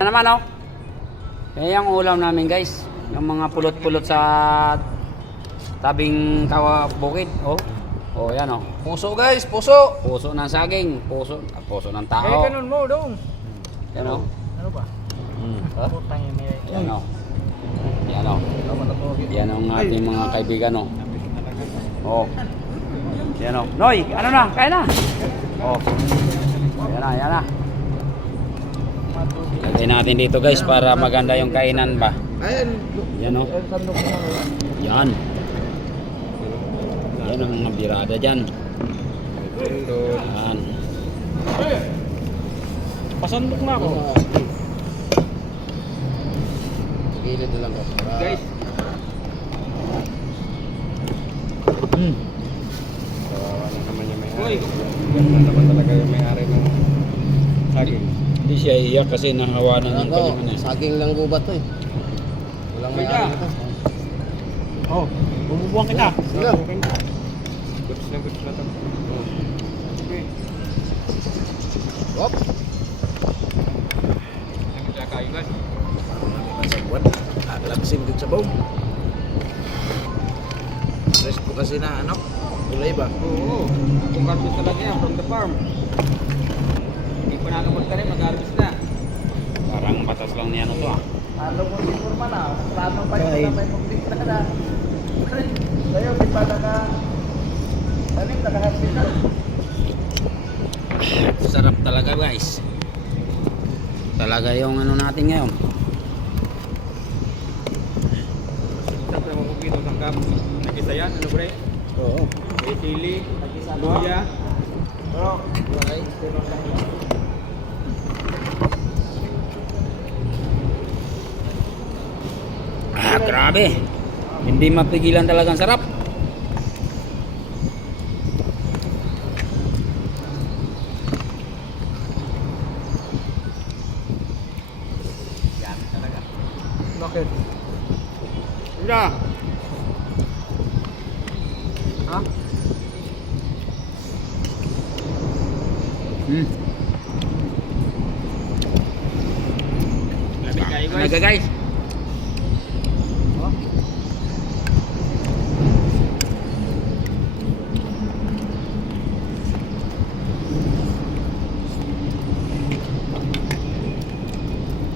Ano naman oh. Eh ang ulam namin guys, yung mga pulot-pulot sa tabing bukid, oh. Oh, yan oh. Puso guys, puso. Puso ng saging, puso ng Eh, tao. ganun mo dong. Yan oh. Ano ba? Ha? Putang ina. Yan oh. Yan oh. Yan ang ating mga kaibigan oh. Oh. Yan oh. Noy, ano na? Kaya na. Oh. Yan na, yan na. Lagay natin dito guys para maganda yung kainan ba. Ayan. Yan o. Yan. Yan ang mga birada dyan. Yan. Pasandok na ako. Gilid na lang ko. Guys. Ano naman yung may Uy. Ganda naman talaga yung may-ari ng saging. Hindi siya iyak kasi nahawanan ng kanyang ano. Saging lang gubat to eh. Walang may-ari nito. Oh, bumubuang kita. Sila. Guts na to. Okay. Hop. Ang kayo guys. Masagwan. Alaksim dun sa baw. Fresh po kasi na ano. Gulay ba? Oo. Kung harvest talaga yan from the farm. Hindi pa nakapag ka rin, mag-harvest na. Parang batas lang niya ano to ah. Ano mo si Furman ah? Lamang pa yung may pagkita na. Ngayon, di pa naka-harvest na. Sarap talaga guys. Talaga yung ano natin ngayon. Sarap na mapagkita ng sangkap. Nagkisa yan, ano bre? Oo. May chili, luya. Pero, okay. Ah, grabe. Hindi mapigilan talagang sarap. Yan talaga. Bakit? Udah. Ha? Grabe kayo guys. Talaga guys.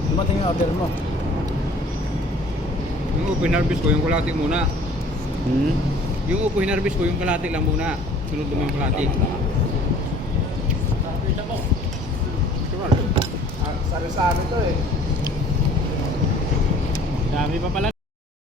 Dumating yung order mo. Yung open harvest ko, yung kalati muna. Yung open harvest ko, yung kalati lang muna. Sunod naman yung kalati. Sari-sari to eh. Dami pa pala.